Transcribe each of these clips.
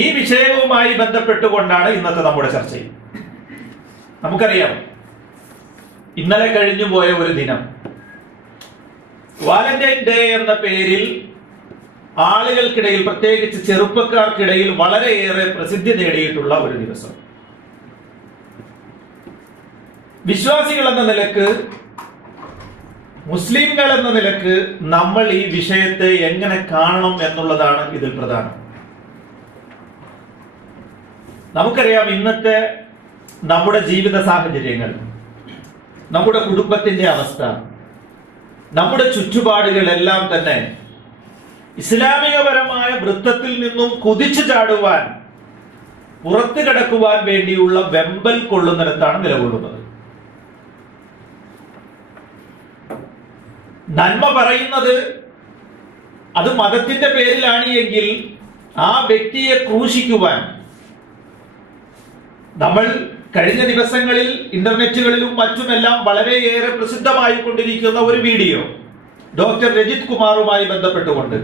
ഈ വിഷയവുമായി ബന്ധപ്പെട്ടുകൊണ്ടാണ് ഇന്നത്തെ നമ്മുടെ ചർച്ചയിൽ. നമുക്കറിയാം, ഇന്നലെ കഴിഞ്ഞു പോയ ഒരു ദിനം, വാലന്റൈൻ ഡേ എന്ന പേരിൽ ആളുകൾക്കിടയിൽ, പ്രത്യേകിച്ച് ചെറുപ്പക്കാർക്കിടയിൽ വളരെയേറെ പ്രസിദ്ധി നേടിയിട്ടുള്ള ഒരു ദിവസം. വിശ്വാസികൾ എന്ന നിലക്ക്, മുസ്ലിംകൾ എന്ന നിലക്ക് നമ്മൾ ഈ വിഷയത്തെ എങ്ങനെ കാണണം എന്നുള്ളതാണ് ഇതിൽ പ്രധാനം. നമുക്കറിയാം, ഇന്നത്തെ നമ്മുടെ ജീവിത സാഹചര്യങ്ങൾ, നമ്മുടെ കുടുംബത്തിന്റെ അവസ്ഥ, നമ്മുടെ ചുറ്റുപാടുകളെല്ലാം തന്നെ ഇസ്ലാമികപരമായ വൃത്തത്തിൽ നിന്നും കുതിച്ചു ചാടുവാൻ, പുറത്തു കിടക്കുവാൻ വേണ്ടിയുള്ള വെമ്പൽ കൊള്ളുന്നിടത്താണ് നിലകൊള്ളുന്നത്. നന്മ പറയുന്നത് അത് മതത്തിന്റെ പേരിലാണ് എങ്കിൽ ആ വ്യക്തിയെ ക്രൂശിക്കുവാൻ നമ്മൾ കഴിഞ്ഞ ദിവസങ്ങളിൽ ഇന്റർനെറ്റുകളിലും മറ്റുമെല്ലാം വളരെയേറെ പ്രസിദ്ധമായി കൊണ്ടിരിക്കുന്ന ഒരു വീഡിയോ ഡോക്ടർ രജിത് കുമാറുമായി ബന്ധപ്പെട്ടുകൊണ്ട്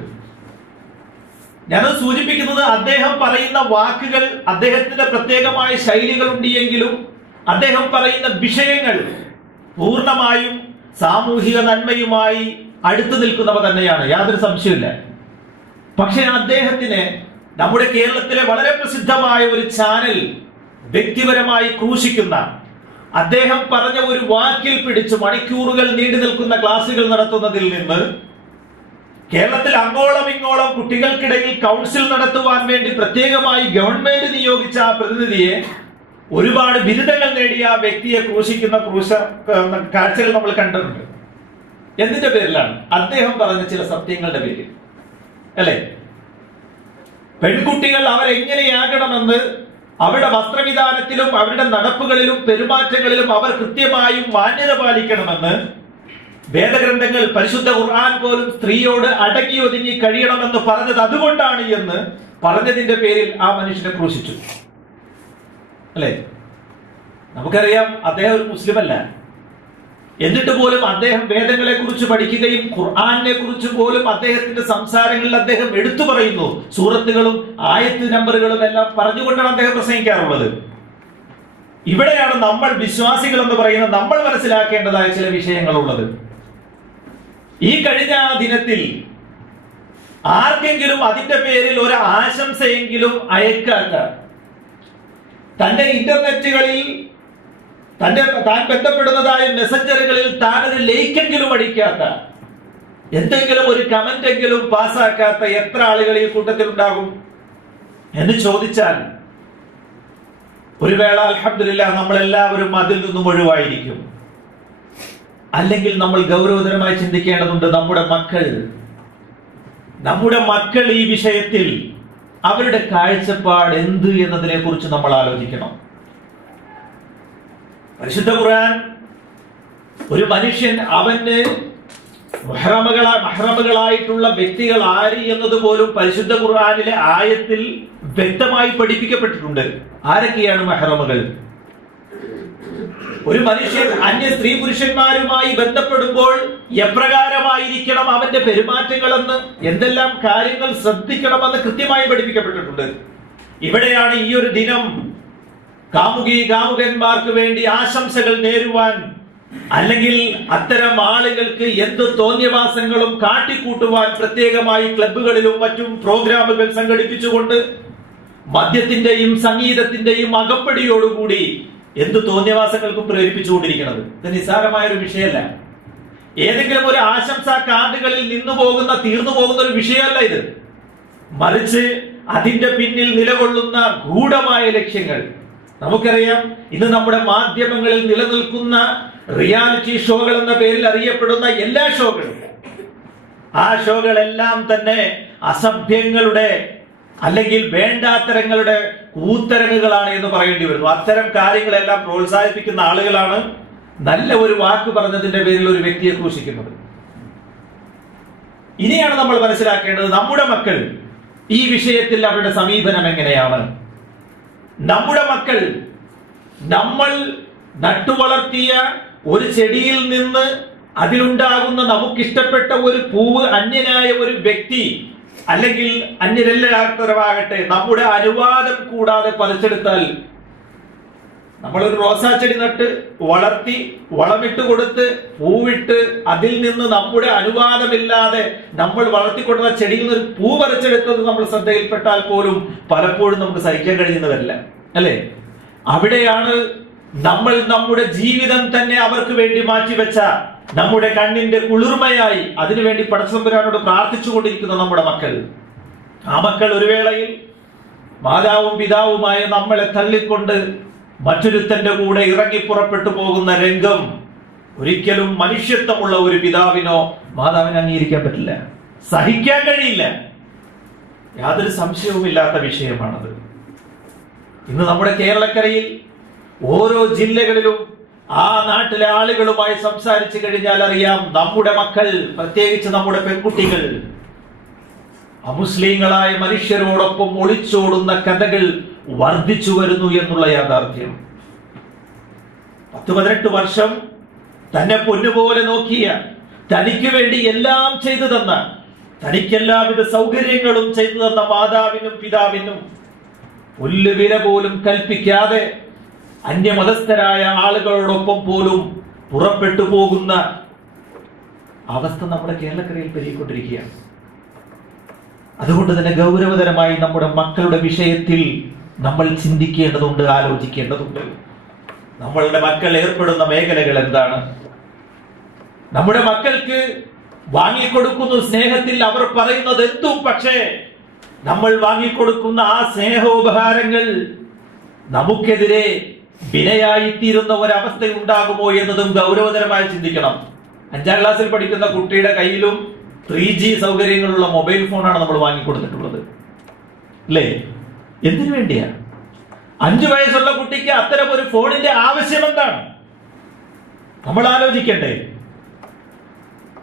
ഞാനത് സൂചിപ്പിക്കുന്നത്, അദ്ദേഹം പറയുന്ന വാക്കുകൾ, അദ്ദേഹത്തിന്റെ പ്രത്യേകമായ ശൈലികളുണ്ട് എങ്കിലും അദ്ദേഹം പറയുന്ന വിഷയങ്ങൾ പൂർണ്ണമായും സാമൂഹിക നന്മയുമായി അടുത്തു നിൽക്കുന്നവ തന്നെയാണ്, യാതൊരു സംശയമില്ല. പക്ഷെ അദ്ദേഹത്തിന് നമ്മുടെ കേരളത്തിലെ വളരെ പ്രസിദ്ധമായ ഒരു ചാനൽ വ്യക്തിപരമായി ക്രൂശിക്കുന്ന, അദ്ദേഹം പറഞ്ഞ ഒരു വാക്കിൽ പിടിച്ച് മണിക്കൂറുകൾ നീണ്ടു നിൽക്കുന്ന ക്ലാസുകൾ നടത്തുന്നതിൽ നിന്ന് കേരളത്തിൽ അങ്ങോളം ഇങ്ങോളം കുട്ടികൾക്കിടയിൽ കൗൺസിൽ നടത്തുവാൻ വേണ്ടി പ്രത്യേകമായി ഗവൺമെന്റ് നിയോഗിച്ച ആ പ്രതിനിധിയെ, ഒരുപാട് ബിരുദങ്ങൾ നേടിയ ആ വ്യക്തിയെ ക്രൂശിക്കുന്ന കാഴ്ചകൾ നമ്മൾ കണ്ടിട്ടുണ്ട്. എന്തിന്റെ പേരിലാണ്? അദ്ദേഹം പറഞ്ഞ ചില സത്യങ്ങളുടെ പേരിൽ, അല്ലെ? പെൺകുട്ടികൾ അവരെങ്ങനെയാകണമെന്ന് അവരുടെ വസ്ത്രവിധാനത്തിലും അവരുടെ നടപ്പുകളിലും പെരുമാറ്റങ്ങളിലും അവർ കൃത്യമായും മാന്യത പാലിക്കണമെന്ന് വേദഗ്രന്ഥങ്ങൾ, പരിശുദ്ധ ഖുർആൻ പോലും സ്ത്രീയോട് അടങ്ങി ഒതുങ്ങി കഴിയണമെന്ന് പറഞ്ഞത് അതുകൊണ്ടാണ് എന്ന് പറഞ്ഞതിന്റെ പേരിൽ ആ മനുഷ്യനെ ക്രൂശിച്ചു, അല്ലെ? നമുക്കറിയാം, അദ്ദേഹം ഒരു മുസ്ലിം അല്ല. എന്നിട്ട് പോലും അദ്ദേഹം വേദങ്ങളെ കുറിച്ച് പഠിക്കുകയും ഖുർആനെ കുറിച്ച് പോലും അദ്ദേഹത്തിന്റെ സംസാരങ്ങളിൽ അദ്ദേഹം എടുത്തു പറയുന്നു. സൂറത്തുകളും ആയത്ത് നമ്പറുകളും എല്ലാം പറഞ്ഞുകൊണ്ടാണ് അദ്ദേഹം പ്രസംഗിക്കാറുള്ളത്. ഇവിടെയാണ് നമ്മൾ വിശ്വാസികൾ എന്ന് പറയുന്ന നമ്മൾ മനസ്സിലാക്കേണ്ടതായ ചില വിഷയങ്ങളുള്ളത്. ഈ കഴിഞ്ഞ ദിനത്തിൽ ആർക്കെങ്കിലും അതിന്റെ പേരിൽ ഒരു ആശംസയെങ്കിലും അയക്കാത്ത, തന്റെ ഇന്റർനെറ്റുകളിൽ താൻ ബന്ധപ്പെടുന്നതായ മെസ്സഞ്ചറുകളിൽ താൻ ഒരു ലൈക്കെങ്കിലും അടിക്കാത്ത, എന്തെങ്കിലും ഒരു കമന്റ് എങ്കിലും പാസ്സാക്കാത്ത എത്ര ആളുകൾ ഈ കൂട്ടത്തിൽ ഉണ്ടാകും എന്ന് ചോദിച്ചാൽ, ഒരു വേള അൽഹംദുലില്ലാഹ് നമ്മളെല്ലാവരും അതിൽ നിന്നും ഒഴിവായിരിക്കും. അല്ലെങ്കിൽ നമ്മൾ ഗൗരവതരമായി ചിന്തിക്കേണ്ടതുണ്ട്, നമ്മുടെ മക്കൾ ഈ വിഷയത്തിൽ അവരുടെ കാഴ്ചപ്പാട് എന്ത് എന്നതിനെ കുറിച്ച് നമ്മൾ ആലോചിക്കണം. പരിശുദ്ധ ഖുർആൻ ഒരു മനുഷ്യൻ അവന് മഹ്റമുകളായിട്ടുള്ള വ്യക്തികൾ ആര് എന്നതുപോലും പരിശുദ്ധ ഖുർആനിലെ ആയത്തിൽ വ്യക്തമായി പഠിപ്പിക്കപ്പെട്ടിട്ടുണ്ട്. ആരൊക്കെയാണ് മഹ്റമുകൾ? ഒരു മനുഷ്യൻ അന്യ സ്ത്രീ പുരുഷന്മാരുമായി ബന്ധപ്പെടുമ്പോൾ എപ്രകാരമായിരിക്കണം അവന്റെ പെരുമാറ്റങ്ങളെന്ന്, എന്തെല്ലാം കാര്യങ്ങൾ ശ്രദ്ധിക്കണമെന്ന് കൃത്യമായി പഠിപ്പിക്കപ്പെട്ടിട്ടുണ്ട്. ഇവിടെയാണ് ഈ ഒരു ദിനം കാമുകന്മാർക്ക് വേണ്ടി ആശംസകൾ നേരുവാൻ, അല്ലെങ്കിൽ അത്തരം ആളുകൾക്ക് എന്ത് തോന്നിയവാസങ്ങളും കാട്ടിക്കൂട്ടുവാൻ പ്രത്യേകമായി ക്ലബ്ബുകളിലും മറ്റും പ്രോഗ്രാമുകൾ സംഘടിപ്പിച്ചുകൊണ്ട് മദ്യത്തിന്റെയും സംഗീതത്തിന്റെയും അകപ്പടിയോടുകൂടി എന്ത് തോന്നിയവാസങ്ങൾക്കും പ്രേരിപ്പിച്ചുകൊണ്ടിരിക്കുന്നത്. ഇത് നിസ്സാരമായ ഒരു വിഷയമല്ല. ഏതെങ്കിലും ഒരു ആശംസാ കാർഡുകളിൽ തീർന്നു പോകുന്ന ഒരു വിഷയമല്ല ഇത്. മറിച്ച് അതിന്റെ പിന്നിൽ നിലകൊള്ളുന്ന ഗൂഢമായ ലക്ഷ്യങ്ങൾ നമുക്കറിയാം. ഇന്ന് നമ്മുടെ മാധ്യമങ്ങളിൽ നിലനിൽക്കുന്ന റിയാലിറ്റി ഷോകൾ എന്ന പേരിൽ അറിയപ്പെടുന്ന എല്ലാ ഷോകളും, ആ ഷോകളെല്ലാം തന്നെ അസഭ്യങ്ങളുടെ അല്ലെങ്കിൽ വേണ്ടാത്തരങ്ങളുടെ കൂത്തരങ്ങുകളാണ് എന്ന് പറയേണ്ടി വരുന്നു. അത്തരം കാര്യങ്ങളെല്ലാം പ്രോത്സാഹിപ്പിക്കുന്ന ആളുകളാണ് നല്ല ഒരു വാക്ക് പറഞ്ഞതിന്റെ പേരിൽ ഒരു വ്യക്തിയെ ക്രൂശിക്കുന്നത്. ഇനിയാണ് നമ്മൾ മനസ്സിലാക്കേണ്ടത്, നമ്മുടെ മക്കൾ ഈ വിഷയത്തിൽ അവരുടെ സമീപനം എങ്ങനെയാണ്? നമ്മുടെ മക്കൾ നമ്മൾ നട്ടുവളർത്തിയ ഒരു ചെടിയിൽ നിന്ന് അതിലുണ്ടാകുന്ന നമുക്കിഷ്ടപ്പെട്ട ഒരു പൂവ് അന്യനായ ഒരു വ്യക്തി അല്ലെങ്കിൽ അന്യരെല്ലാത്തരവാകട്ടെ നമ്മുടെ അനുവാദം കൂടാതെ പറിച്ചെടുത്താൽ, നമ്മളൊരു റോസാ ചെടി നട്ട് വളർത്തി വളമിട്ട് കൊടുത്ത് പൂവിട്ട് അതിൽ നിന്ന് നമ്മുടെ അനുവാദമില്ലാതെ നമ്മൾ വളർത്തിക്കൊണ്ടുവന്ന ചെടിയിൽ നിന്ന് ഒരു പൂ പറിച്ചെടുത്തത് നമ്മൾ ശ്രദ്ധയിൽപ്പെട്ടാൽ പോലും പലപ്പോഴും നമുക്ക് സഹിക്കാൻ കഴിയുന്നവരല്ല, അല്ലെ? അവിടെയാണ് നമ്മൾ നമ്മുടെ ജീവിതം തന്നെ അവർക്ക് വേണ്ടി മാറ്റിവെച്ച, നമ്മുടെ കണ്ണിന്റെ കുളിർമയായി അതിനുവേണ്ടി പടച്ചതമ്പുരാനോട് പ്രാർത്ഥിച്ചുകൊണ്ടിരിക്കുന്ന നമ്മുടെ മക്കൾ. ആ മക്കൾ ഒരു വേളയിൽ മാതാവും പിതാവുമായ നമ്മളെ തള്ളിക്കൊണ്ട് മറ്റൊരുത്തന്റെ കൂടെ ഇറങ്ങി പുറപ്പെട്ടു പോകുന്ന രംഗം ഒരിക്കലും മനുഷ്യത്വമുള്ള ഒരു പിതാവിനോ മാതാവിനോ അംഗീകരിക്കാൻ പറ്റില്ല, സഹിക്കാൻ കഴിയില്ല. യാതൊരു സംശയവുമില്ലാത്ത വിഷയമാണത്. ഇന്ന് നമ്മുടെ കേരളക്കരയിൽ ഓരോ ജില്ലകളിലും ആ നാട്ടിലെ ആളുകളുമായി സംസാരിച്ചു കഴിഞ്ഞാൽ അറിയാം, നമ്മുടെ മക്കൾ, പ്രത്യേകിച്ച് നമ്മുടെ പെൺകുട്ടികൾ, അമുസ്ലിങ്ങളായ മനുഷ്യരോടൊപ്പം ഒളിച്ചോടുന്ന കഥകൾ വർദ്ധിച്ചു വരുന്നു എന്നുള്ള യാഥാർത്ഥ്യം. 10-18 വർഷം തന്നെ പൊന്നുപോലെ നോക്കിയ, തനിക്ക് വേണ്ടി എല്ലാം ചെയ്തു തന്ന, തനിക്ക് എല്ലാവിധ സൗകര്യങ്ങളും ചെയ്തു തന്ന മാതാവിനും പിതാവിനും പുല്ലുവില പോലും കൽപ്പിക്കാതെ അന്യമതസ്ഥരായ ആളുകളോടൊപ്പം പോലും പുറപ്പെട്ടു പോകുന്ന അവസ്ഥ നമ്മുടെ കേരളക്കരയിൽ പെരുകിക്കൊണ്ടിരിക്കുകയാണ്. അതുകൊണ്ട് തന്നെ ഗൗരവതരമായി നമ്മുടെ മക്കളുടെ വിഷയത്തിൽ നമ്മൾ ചിന്തിക്കേണ്ടതുണ്ട്, ആലോചിക്കേണ്ടതുണ്ട്. നമ്മളുടെ മക്കൾ ഏർപ്പെടുന്ന മേഖലകൾ എന്താണ്? നമ്മുടെ മക്കൾക്ക് വാങ്ങിക്കൊടുക്കുന്ന സ്നേഹത്തിൽ അവർ പറയുന്നത് എന്തും, പക്ഷേ നമ്മൾ വാങ്ങിക്കൊടുക്കുന്ന ആ സ്നേഹോപഹാരങ്ങൾ നമുക്കെതിരെ വിനയായിത്തീരുന്ന ഒരവസ്ഥ ഉണ്ടാകുമോ എന്നതും ഗൗരവതരമായി ചിന്തിക്കണം. 5ാം ക്ലാസ്സിൽ പഠിക്കുന്ന കുട്ടിയുടെ കയ്യിലും 3G സൗകര്യങ്ങളുള്ള മൊബൈൽ ഫോണാണ് നമ്മൾ വാങ്ങിക്കൊടുത്തിട്ടുള്ളത്, അല്ലേ? എന്തിനു വേണ്ടിയാ? 5 വയസ്സുള്ള കുട്ടിക്ക് അത്തരം ഒരു ഫോണിന്റെ ആവശ്യം എന്താണ്? നമ്മൾ ആലോചിക്കണ്ടേ?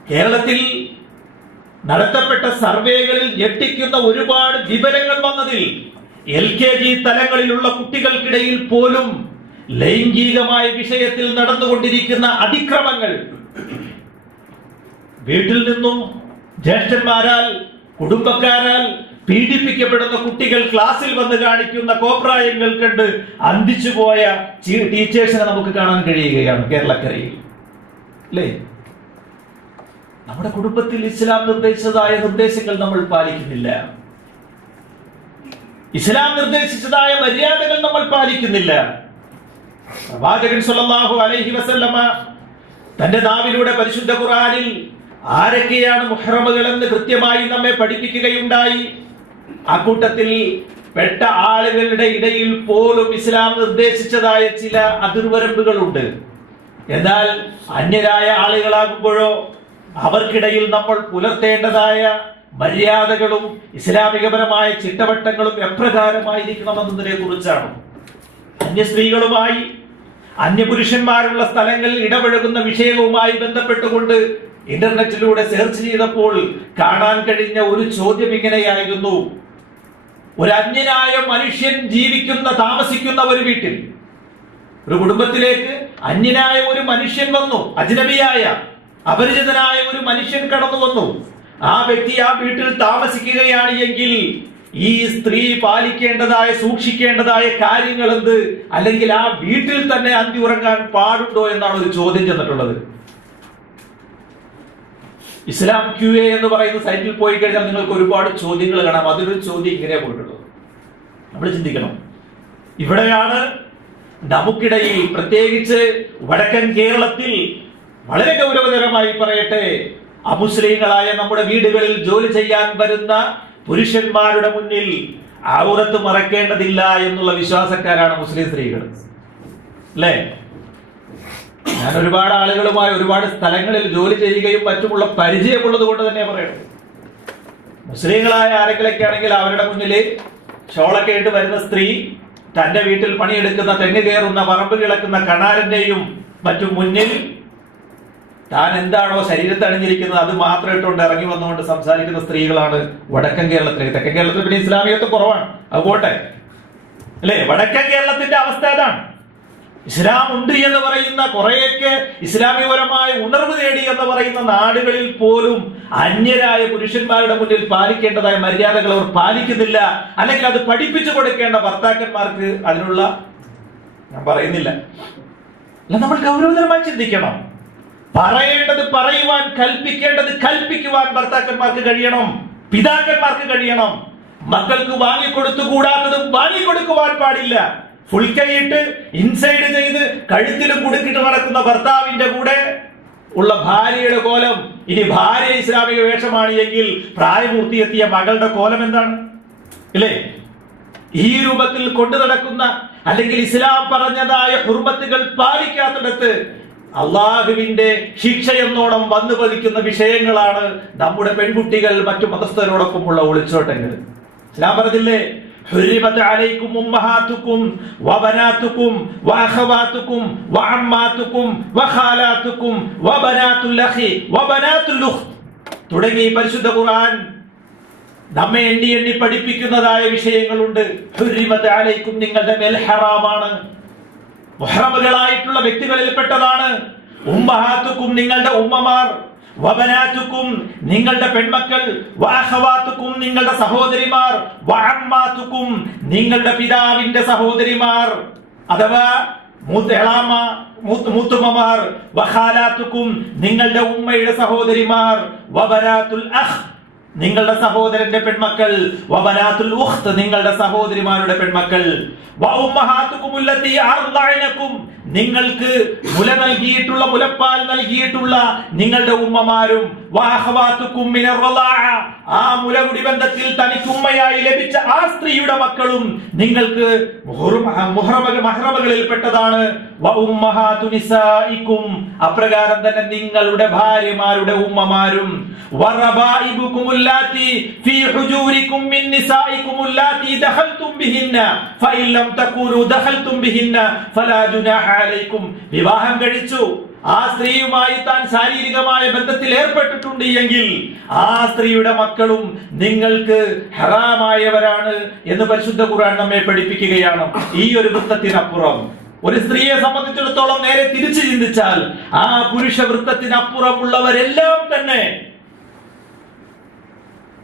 കേരളത്തിൽ നടത്തപ്പെട്ട സർവേകളിൽ ഞെട്ടിക്കുന്ന ഒരുപാട് വിവരങ്ങൾ വന്നതിൽ LKG തലങ്ങളിലുള്ള കുട്ടികൾക്കിടയിൽ പോലും ലൈംഗികമായ വിഷയത്തിൽ നടന്നുകൊണ്ടിരിക്കുന്ന അതിക്രമങ്ങൾ, വീട്ടിൽ നിന്നും ജ്യേഷ്ഠന്മാരാൽ കുടുംബക്കാരാൽ പീഡിപ്പിക്കപ്പെടുന്ന കുട്ടികൾ ക്ലാസ്സിൽ വന്ന് കാണിക്കുന്ന കോപ്രായങ്ങൾ കണ്ട് അന്തിച്ചു പോയ ടീച്ചേഴ്സിനെ നമുക്ക് കാണാൻ കഴിയുകയാണ് കേരളക്കരയിൽ, അല്ലേ? നമ്മുടെ കുടുംബത്തിൽ ഇസ്ലാം നിർദ്ദേശിച്ചതായ നിർദ്ദേശങ്ങൾ നമ്മൾ പാലിക്കുന്നില്ല, ഇസ്ലാം നിർദ്ദേശിച്ചതായ മര്യാദകൾ നമ്മൾ പാലിക്കുന്നില്ല. പ്രവാചകൻ സല്ലല്ലാഹു അലൈഹി വസല്ലമ തന്റെ നാവിലൂടെ പരിശുദ്ധ ഖുർആനിൽ ആരൊക്കെയാണ് മുഹറമുകൾ എന്ന് കൃത്യമായി നമ്മെ പഠിപ്പിക്കുകയുണ്ടായി. ആ കൂട്ടത്തിൽ പെട്ട ആളുകളുടെ ഇടയിൽ പോലും ഇസ്ലാം നിർദ്ദേശിച്ചതായ ചില അതിർവരമ്പുകളുണ്ട്. എന്നാൽ അന്യരായ ആളുകളാകുമ്പോഴോ അവർക്കിടയിൽ നമ്മൾ പുലർത്തേണ്ടതായ മര്യാദകളും ഇസ്ലാമികപരമായ ചിട്ടവട്ടങ്ങളും എപ്രകാരമായിരിക്കണമെന്നതിനെ കുറിച്ചാണ്. അന്യ സ്ത്രീകളുമായി അന്യപുരുഷന്മാരുള്ള സ്ഥലങ്ങളിൽ ഇടപഴകുന്ന വിഷയവുമായി ബന്ധപ്പെട്ടുകൊണ്ട് ഇന്റർനെറ്റിലൂടെ സെർച്ച് ചെയ്തപ്പോൾ കാണാൻ കഴിഞ്ഞ ഒരു ചോദ്യം ഇങ്ങനെയായിരുന്നു: ഒരു അന്യനായ മനുഷ്യൻ താമസിക്കുന്ന ഒരു വീട്ടിൽ, ഒരു കുടുംബത്തിലേക്ക് അന്യനായ ഒരു മനുഷ്യൻ വന്നു, അജ്നബിയായ അപരിചിതനായ ഒരു മനുഷ്യൻ കടന്നു വന്നു. ആ വ്യക്തി ആ വീട്ടിൽ താമസിക്കുകയാണ് എങ്കിൽ ഈ സ്ത്രീ പാലിക്കേണ്ടതായ സൂക്ഷിക്കേണ്ടതായ കാര്യങ്ങൾ എന്ത്, അല്ലെങ്കിൽ ആ വീട്ടിൽ തന്നെ അന്തി ഉറങ്ങാൻ പാടുണ്ടോ എന്നാണ് ഒരു ചോദ്യം ചെന്നിട്ടുള്ളത്. ഇസ്ലാം QA എന്ന് പറയുന്ന സൈറ്റിൽ പോയി കഴിഞ്ഞാൽ നിങ്ങൾക്ക് ഒരുപാട് ചോദ്യങ്ങൾ കാണാം. അതിലൊരു ചോദ്യം ഇങ്ങനെ പോയിട്ടുള്ളത്. നമ്മൾ ചിന്തിക്കണം, ഇവിടെയാണ് നമുക്കിടയിൽ, പ്രത്യേകിച്ച് വടക്കൻ കേരളത്തിൽ വളരെ ഗൗരവതരമായി പറയട്ടെ, അമുസ്ലിങ്ങളായ നമ്മുടെ വീടുകളിൽ ജോലി ചെയ്യാൻ വരുന്ന പുരുഷന്മാരുടെ മുന്നിൽ ഔറത്ത് മറക്കേണ്ടതില്ല എന്നുള്ള വിശ്വാസക്കാരാണ് മുസ്ലിം സ്ത്രീകൾ, അല്ലേ? ഞാൻ ഒരുപാട് ആളുകളുമായി ഒരുപാട് സ്ഥലങ്ങളിൽ ജോലി ചെയ്യുകയും മറ്റുമുള്ള പരിചയമുള്ളത് കൊണ്ട് തന്നെ പറയണം, മുസ്ലിങ്ങളായ ആരെങ്കിലൊക്കെ ആണെങ്കിൽ അവരുടെ മുന്നിൽ ഷോളൊക്കെ ഇട്ട് വരുന്ന സ്ത്രീ തന്റെ വീട്ടിൽ പണിയെടുക്കുന്ന, തെങ്ങ് കയറുന്ന, പറമ്പ് കിളക്കുന്ന കണാരന്റെയും മറ്റും മുന്നിൽ താൻ എന്താണോ ശരീരത്ത് അണിഞ്ഞിരിക്കുന്നത് അത് മാത്രം ഇട്ടുകൊണ്ട് ഇറങ്ങി വന്നുകൊണ്ട് സംസാരിക്കുന്ന സ്ത്രീകളാണ് വടക്കൻ കേരളത്തിലേക്ക്. തെക്കൻ കേരളത്തിൽ പിന്നെ ഇസ്ലാമികത്വം കുറവാണ്, അത് പോട്ടെ, അല്ലേ? വടക്കൻ കേരളത്തിന്റെ അവസ്ഥ അതാണ്. ഇസ്ലാം ഉണ്ട് എന്ന് പറയുന്ന കുറെയൊക്കെ ഇസ്ലാമികപരമായ ഉണർവ് നേടി എന്ന് പറയുന്ന നാടുകളിൽ പോലും അന്യരായ പുരുഷന്മാരുടെ മുന്നിൽ പാലിക്കേണ്ടതായ മര്യാദകൾ അവർ പാലിക്കുന്നില്ല. അല്ലെങ്കിൽ അത് പഠിപ്പിച്ചു കൊടുക്കേണ്ട ഭർത്താക്കന്മാർക്ക് അതിനുള്ള, ഞാൻ പറയുന്നില്ല, അല്ല, നമ്മൾ ഗൗരവതരമായി ചിന്തിക്കണം. പറയേണ്ടത് പറയുവാൻ, കൽപ്പിക്കേണ്ടത് കൽപ്പിക്കുവാൻ ഭർത്താക്കന്മാർക്ക് കഴിയണം, പിതാക്കന്മാർക്ക് കഴിയണം. മക്കൾക്ക് വാങ്ങിക്കൊടുത്തുകൂടാത്തതും വാങ്ങിക്കൊടുക്കുവാൻ പാടില്ല. ഫുൾ കൈയിട്ട് ഇൻസൈഡ് ചെയ്ത് കഴുത്തിലും കുടുക്കിട്ട് നടക്കുന്ന ഭർത്താവിന്റെ കൂടെ ഉള്ള ഭാര്യയുടെ കോലം, ഇനി ഭാര്യ ഇസ്ലാമിക വേഷമാണ് എങ്കിൽ പ്രായപൂർത്തിയെത്തിയ മകളുടെ കോലം എന്താണ്? ഇല്ലേ? ഈ രൂപത്തിൽ കൊണ്ടു നടക്കുന്ന, അല്ലെങ്കിൽ ഇസ്ലാം പറഞ്ഞതായ ഹുർമത്തുകൾ പാലിക്കാത്തിടത്ത് അള്ളാഹുവിന്റെ ശിക്ഷയെന്നോണം വന്നു പതിക്കുന്ന വിഷയങ്ങളാണ് നമ്മുടെ പെൺകുട്ടികൾ മറ്റു മതസ്ഥരോടൊപ്പമുള്ള ഒളിച്ചോട്ടങ്ങൾ. ഇസ്ലാം പറഞ്ഞില്ലേ, حرمت عليكم أمهاتكم وبناتكم وأخواتكم وعماتكم وخالاتكم وبنات الأخ وبنات الأخت തുടങ്ങി പരിശുദ്ധ ഖുർആൻ നമ്മെ എണ്ണി എണ്ണി പഠിപ്പിക്കുന്നതായ വിഷയങ്ങളുണ്ട്. ഹുർരിമത് അലൈക്കും, നിങ്ങളുടെ മേൽ ഹറാമാണ്, മുഹറമുകളായിട്ടുള്ള വ്യക്തികളിൽപ്പെട്ടതാണ്. ഉമ്മഹാത്തുക്കും, നിങ്ങളുടെ ഉമ്മമാർ, വബനാതുക്കും, നിങ്ങളുടെ പെൺമക്കൾ, വഅഖവാതുക്കും, നിങ്ങളുടെ സഹോദരിമാർ, വഅമ്മാതുക്കും, നിങ്ങളുടെ പിതാവിന്റെ സഹോദരിമാർ അഥവാ മൂത്തുമ്മമാർ, വഖാലാതുക്കും, നിങ്ങളുടെ ഉമ്മയുടെ സഹോദരിമാർ, വബനാതുൽ അഖ്, നിങ്ങളുടെ സഹോദരന്റെ പെൺമക്കൾ, വബനാതുൽ ഉഖ്ത്, നിങ്ങളുടെ സഹോദരിമാരുടെ പെൺമക്കൾ, വഉമ്മഹാതുക്കും അല്ലതി അർളഅനകും, നിങ്ങൾക്ക് മുല നൽകിയിട്ടുള്ള, മുലപ്പാൽ നൽകിയിട്ടുള്ള നിങ്ങളുടെ ഉമ്മമാരും, വഅഖവാതുക്കും മിനർ റളാഅ, ആ മുലകുടി ബന്ധത്തിൽ തനിക്ക് ഉമ്മയായി ലഭിച്ച ആ സ്ത്രീയുടെ മക്കളും നിങ്ങൾക്ക് മഹ്റമകളിൽ പെട്ടതാണ്. വഉമ്മഹാതു നിസാഇകും, അപ്രകാരം തന്നെ നിങ്ങളുടെ ഭാര്യമാരുടെ ഉമ്മമാരും, വറബായിബുകും അല്ലാതി ഫീ ഹുജൂരികും മിൻ നിസാഇകും അല്ലാതി ദഖൽതും ബിഹിന്ന ഫഇൻ ലം തകൂനു ദഖൽതും ബിഹിന്ന ഫലാ ജുനാഹ അലൈക്കും, വിവാഹം കഴിച്ചു, ആ സ്ത്രീയുമായി താൻ ശാരീരികമായ ബന്ധത്തിൽ ഏർപ്പെട്ടിട്ടുണ്ട് എങ്കിൽ ആ സ്ത്രീയുടെ മക്കളും നിങ്ങൾക്ക് ഹറാമായവരാണ് എന്ന് പരിശുദ്ധ ഖുർആൻ നമ്മെ പഠിപ്പിക്കുകയാണ്. ഈ ഒരു വൃത്തത്തിനപ്പുറം ഒരു സ്ത്രീയെ സംബന്ധിച്ചിടത്തോളം നേരെ തിരിച്ചു ചിന്തിച്ചാൽ ആ പുരുഷ വൃത്തത്തിനപ്പുറമുള്ളവരെല്ലാം തന്നെ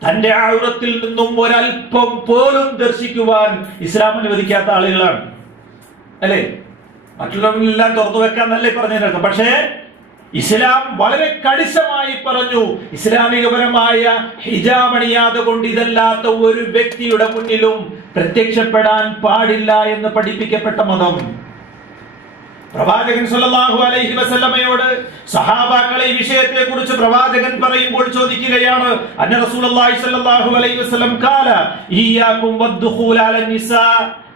തന്റെ ഔറത്തിൽ നിന്നും ഒരൽപ്പം പോലും ദർശിക്കുവാൻ ഇസ്ലാം അനുവദിക്കാത്ത ആളുകളാണ്, അല്ലേ? മറ്റുള്ളവരെല്ലാം തുറന്നു വെക്കാന്നല്ലേ പറഞ്ഞതിനർത്ഥം. പക്ഷേ ഇസ്ലാം വളരെ കണിശമായി പറഞ്ഞു, ഇസ്ലാമികപരമായ ഹിജാബ് അണിയാതെ കൊണ്ട് ഇതല്ലാത്ത ഒരു വ്യക്തിയുടെ മുന്നിലും പ്രത്യക്ഷപ്പെടാൻ പാടില്ല എന്ന് പഠിപ്പിക്കപ്പെട്ട മതം. പ്രവാചകൻ സല്ലല്ലാഹു അലൈഹി വസല്ലമയോട് സഹാബാക്കളെ ഈ വിഷയത്തെ കുറിച്ച് പ്രവാചകൻ പറയുമ്പോൾ ചോദിക്കുകയാണ്, അന്ന റസൂലുള്ളാഹി സ്വല്ലല്ലാഹു അലൈഹി വസല്ലം ഖാല ഇയ്യാകും വദ്ദുഖൂല അലൻ നിസാ,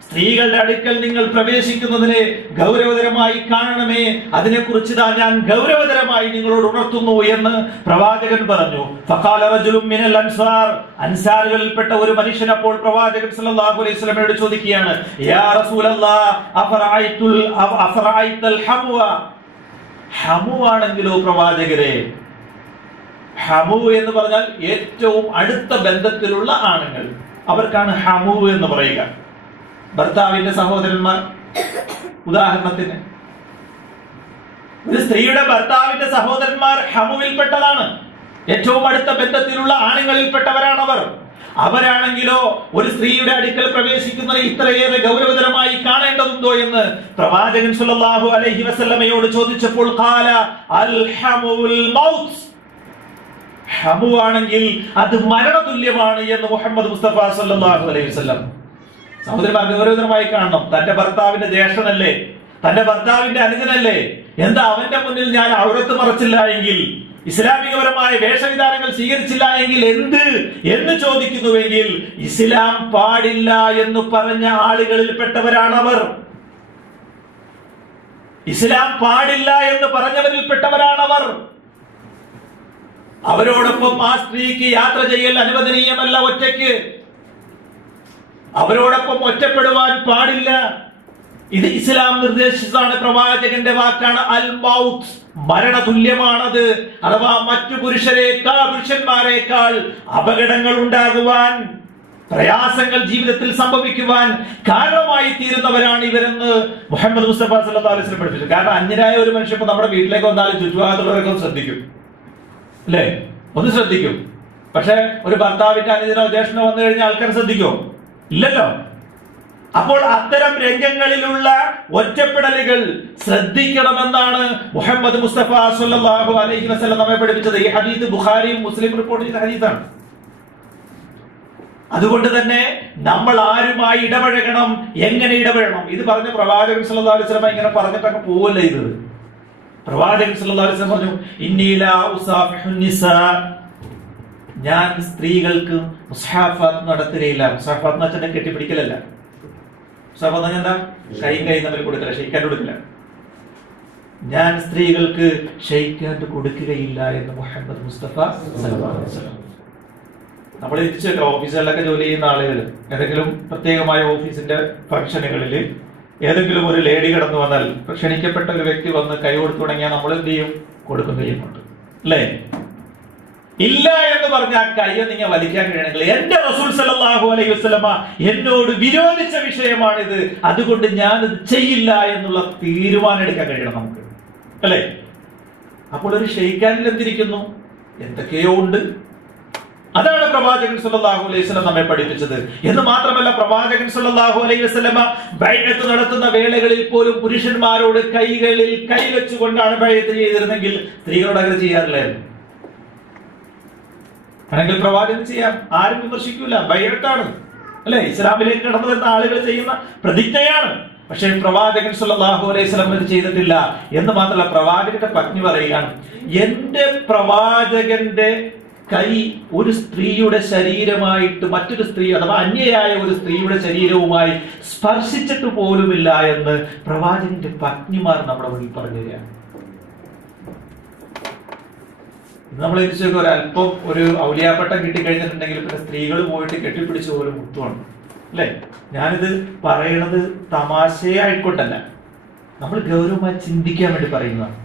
സ്ത്രീകളുടെ അടുക്കൽ നിങ്ങൾ പ്രവേശിക്കുന്നതിനെ ഗൗരവതരമായി കാണണമേ, അതിനെക്കുറിച്ച് ഞാൻ ഗൗരവതരമായി നിങ്ങളോട് ഉണർത്തുന്നു എന്ന് പ്രവാചകൻ പറഞ്ഞു. ഫഖാല റജുലുൻ മിനൽ അൻസാർ, അൻസാറുകളിൽപ്പെട്ട ഒരു മനുഷ്യൻ അപ്പോൾ പ്രവാചകൻ സല്ലല്ലാഹു അലൈഹി വസല്ലമയോട് ചോദിക്കുകയാണ്, യാ റസൂലല്ലാഹ് അഫറഅയ്തൽ ഹമുവ, ഹമു ആണെങ്കിലോ പ്രവാചകരെ? ഹമു എന്ന് പറഞ്ഞാൽ ഏറ്റവും അടുത്ത ബന്ധത്തിലുള്ള ആണുങ്ങൾ, അവർക്കാണ് ഹമു എന്ന് പറയുക. ഭർത്താവിന്റെ സഹോദരന്മാർ, ഉദാഹരണത്തിന് ഒരു സ്ത്രീയുടെ ഭർത്താവിന്റെ സഹോദരന്മാർ ഹമുവിൽപ്പെട്ടതാണ്, ഏറ്റവും അടുത്ത ബന്ധത്തിലുള്ള ആണുങ്ങളിൽപ്പെട്ടവരാണവർ. അവരാണെങ്കിലോ ഒരു സ്ത്രീയുടെ അടുക്കൽ പ്രവേശിക്കുന്നത് ഇത്രയേറെ ഗൗരവതരമായി കാണേണ്ടതുണ്ടോ എന്ന് പ്രവാചകൻ സല്ലല്ലാഹു അലൈഹി വസല്ലമയോട് ചോദിച്ചപ്പോൾ ഖാല അൽ ഹമുൽ മൗത്ത്, ഹമു ആണെങ്കിൽ അത് മരണതുല്യമാണ് എന്ന് മുഹമ്മദ് മുസ്തഫ സല്ലല്ലാഹു അലൈഹി വസല്ലം. സഹോദരന്മാർ ഗൗരവതരമായി കാണണം. തന്റെ ഭർത്താവിന്റെ ജ്യേഷ്ഠനല്ലേ, തന്റെ ഭർത്താവിന്റെ അനുജനല്ലേ, എന്താ അവന്റെ മുന്നിൽ ഞാൻ ഔറത്ത് മറച്ചില്ല എങ്കിൽ, ഇസ്ലാമികപരമായ വേഷവിധാനങ്ങൾ സ്വീകരിച്ചില്ല എങ്കിൽ എന്ത് എന്ന് ചോദിക്കുന്നുവെങ്കിൽ ഇസ്ലാം പാടില്ല എന്ന് പറഞ്ഞ ആളുകളിൽപ്പെട്ടവരാണവർ. ഇസ്ലാം പാടില്ല എന്ന് പറഞ്ഞവരിൽപ്പെട്ടവരാണവർ. അവരോടൊപ്പം ആ സ്ത്രീക്ക് യാത്ര ചെയ്യൽ അനുവദനീയമല്ല, ഒറ്റയ്ക്ക് അവരോടൊപ്പം ഒറ്റപ്പെടുവാൻ പാടില്ല. ഇത് ഇസ്ലാം നിർദ്ദേശിച്ചതാണ്, പ്രവാചകന്റെ വാക്കാണ്. അൽ മൗത്ത്, മരണതുല്യമാണത്. അഥവാ മറ്റു പുരുഷന്മാരെക്കാൾ അപകടങ്ങൾ ഉണ്ടാകുവാൻ പ്രയാസങ്ങൾ ജീവിതത്തിൽ സംഭവിക്കുവാൻ കാരണമായി തീരുന്നവരാണ് ഇവരെന്ന് മുഹമ്മദ് മുസ്തഫ സല്ലല്ലാഹു അലൈഹി വസല്ലം പഠിപ്പിച്ചു. കാരണം അന്യനായ ഒരു മനുഷ്യൻ ഇപ്പൊ നമ്മുടെ വീട്ടിലേക്ക് വന്നാലും ചുറ്റുഭാഗത്തുള്ളവരൊക്കെ ഒന്ന് ശ്രദ്ധിക്കും, അല്ലേ? ഒന്ന് ശ്രദ്ധിക്കും. പക്ഷെ ഒരു ഭർത്താവിന്റെ അനുജനോ ജ്യേഷ്ഠനോ വന്നു കഴിഞ്ഞാൽ ആൾക്കാർ ശ്രദ്ധിക്കോ? ഇല്ലല്ലോ. അപ്പോൾ അത്തരം രംഗങ്ങളിലുള്ള ഒറ്റപ്പെടലുകൾ ശ്രദ്ധിക്കണമെന്നാണ് മുഹമ്മദ് മുസ്തഫ സല്ലല്ലാഹു അലൈഹി വസല്ലം നമ്മെ പഠിപ്പിച്ചത്. ഈ ഹദീസ് ബുഖാരിയും മുസ്ലിം റിപ്പോർട്ട് ചെയ്ത ഹദീസാണ്. അതുകൊണ്ട് തന്നെ നമ്മൾ ആരുമായി ഇടപഴകണം, എങ്ങനെ ഇടപഴകണം, ഇത് പറഞ്ഞ പ്രവാചകൻ സല്ലല്ലാഹു അലൈഹി വസല്ലം ഇങ്ങനെ പറഞ്ഞിട്ടൊക്കെ പോവല്ലേ ഇത്. പ്രവാചകൻ സല്ലല്ലാഹു അലൈഹി വസല്ലം പറഞ്ഞു, ഇന്നി ലാ ഉസാഫിഹു നിസാ, ഞാൻ സ്ത്രീകൾക്ക് മുസ്ഹാഫത്ത് നടത്തുകയില്ല. മുസ്ഹാഫത്ത് എന്ന് വെച്ചാൽ കെട്ടിപ്പിടിക്കലല്ല. മുസ്ഹാഫത്ത് എന്താ? കൈയും തമ്മിൽ കൊടുക്കില്ല, ഷെയ്ക്കാൻഡ് കൊടുക്കില്ല. ഞാൻ സ്ത്രീകൾക്ക് ഷെയ്ക്കാൻഡ് കൊടുക്കുകയില്ല എന്ന് മുഹമ്മദ് മുസ്തഫ സല്ലല്ലാഹു അലൈഹി വസല്ലം. നമ്മൾ തിരിച്ചു വെക്കാം, ഓഫീസുകളിലൊക്കെ ജോലി ചെയ്യുന്ന ആളുകൾ ഏതെങ്കിലും പ്രത്യേകമായ ഓഫീസിന്റെ ഫംഗ്ഷനുകളിൽ ഏതെങ്കിലും ഒരു ലേഡി കടന്നു വന്നാൽ, ക്ഷണിക്കപ്പെട്ട ഒരു വ്യക്തി വന്ന് കൈ കൊടുത്തു തുടങ്ങിയാൽ നമ്മൾ എന്ത് ചെയ്യും? കൊടുക്കും, ചെയ്യുന്നുണ്ട്, അല്ലേ? ഇല്ല എന്ന് പറഞ്ഞ ആ കയ്യെ നിങ്ങൾ വലിക്കാൻ കഴിയണമെങ്കിൽ എന്റെ റസൂൽ സല്ലല്ലാഹു അലൈഹി വസല്ലമ എന്നോട് വിരോധിച്ച വിഷയമാണിത്, അതുകൊണ്ട് ഞാനിത് ചെയ്യില്ല എന്നുള്ള തീരുമാനം എടുക്കാൻ കഴിയണം നമുക്ക്, അല്ലേ? അപ്പോൾ ഒരു ഷെയ്ക്കാനിൽ എന്തിരിക്കുന്നു? എന്തൊക്കെയോ ഉണ്ട്. അതാണ് പ്രവാചകൻ സല്ലല്ലാഹു അലൈഹി വസല്ലം നമ്മെ പഠിപ്പിച്ചത്. എന്ന് മാത്രമല്ല, പ്രവാചകൻ സല്ലല്ലാഹു അലൈഹി വസല്ലമ ബൈഅത്ത് നടത്തുന്ന വേളകളിൽ പോലും പുരുഷന്മാരോട് കൈകളിൽ കൈവച്ചുകൊണ്ടാണ് ബൈഅത്ത് ചെയ്തിരുന്നെങ്കിൽ സ്ത്രീകളോട് അങ്ങനെ ചെയ്യാറില്ലായിരുന്നു. ആണെങ്കിൽ പ്രവാചകൻ ചെയ്യാം, ആരും വിമർശിക്കൂല. ബൈഅത്താണ്, അല്ലെ? ഇസ്ലാമിലേക്ക് കടന്നു വരുന്ന ആളുകൾ ചെയ്യുന്ന പ്രതിജ്ഞയാണ്. പക്ഷേ പ്രവാചകൻ സല്ലല്ലാഹു അലൈഹി വസല്ലം ഇത് ചെയ്തിട്ടില്ല. എന്ന് മാത്രമല്ല, പ്രവാചകന്റെ പത്നി പറയുകയാണ്, എന്റെ പ്രവാചകന്റെ കൈ ഒരു സ്ത്രീയുടെ ശരീരമായിട്ട് മറ്റൊരു സ്ത്രീ അഥവാ അന്യയായ ഒരു സ്ത്രീയുടെ ശരീരവുമായി സ്പർശിച്ചിട്ട് പോലുമില്ല എന്ന് പ്രവാചകന്റെ പത്നിമാർ നമ്മുടെ മുന്നിൽ പറഞ്ഞു തരികയാണ്. നമ്മൾ തിരിച്ചൊക്കെ ഒരല്പം ഒരു ഔലിയാപ്പട്ടം കിട്ടിക്കഴിഞ്ഞിട്ടുണ്ടെങ്കിൽ പിന്നെ സ്ത്രീകൾ പോയിട്ട് കെട്ടിപ്പിടിച്ച് പോലും മുത്തുവാണ്, അല്ലെ? ഞാനിത് പറയണത് തമാശയായിക്കൊണ്ടല്ല, നമ്മൾ ഗൗരവമായി ചിന്തിക്കാൻ വേണ്ടി പറയുന്നതാണ്.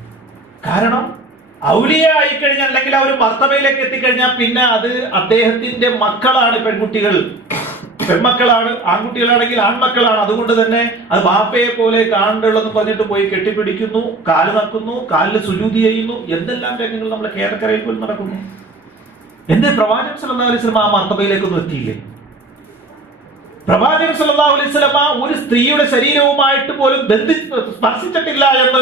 കാരണം ഔലിയ ആയിക്കഴിഞ്ഞാൽ അല്ലെങ്കിൽ ആ ഒരു മർത്തബയിലേക്ക് എത്തിക്കഴിഞ്ഞാൽ പിന്നെ അത് അദ്ദേഹത്തിന്റെ മക്കളാണ്. പെൺകുട്ടികൾ പെൺമക്കളാണ്, ആൺകുട്ടികളാണെങ്കിൽ ആൺമക്കളാണ്. അതുകൊണ്ട് തന്നെ അത് ബാപ്പയെ പോലെ കാണുന്നുള്ളതെന്ന് പറഞ്ഞിട്ട് പോയി കെട്ടിപ്പിടിക്കുന്നു, കാല് നക്കുന്നു, കാലിൽ സുജൂദ് ചെയ്യുന്നു, എന്തെല്ലാം രംഗങ്ങൾ നമ്മുടെ കേരളക്കരയിൽ പോലും നടക്കുന്നു. എന്റെ പ്രവാചകൻ സല്ലല്ലാഹു അലൈഹി വസല്ലം ആ മർത്തബയിലേക്കൊന്നും എത്തിയില്ലേ? പ്രവാചകൻ സല്ലല്ലാഹു അലൈഹി വസല്ലം ഒരു സ്ത്രീയുടെ ശരീരവുമായിട്ട് പോലും സ്പർശിച്ചിട്ടില്ല എന്ന്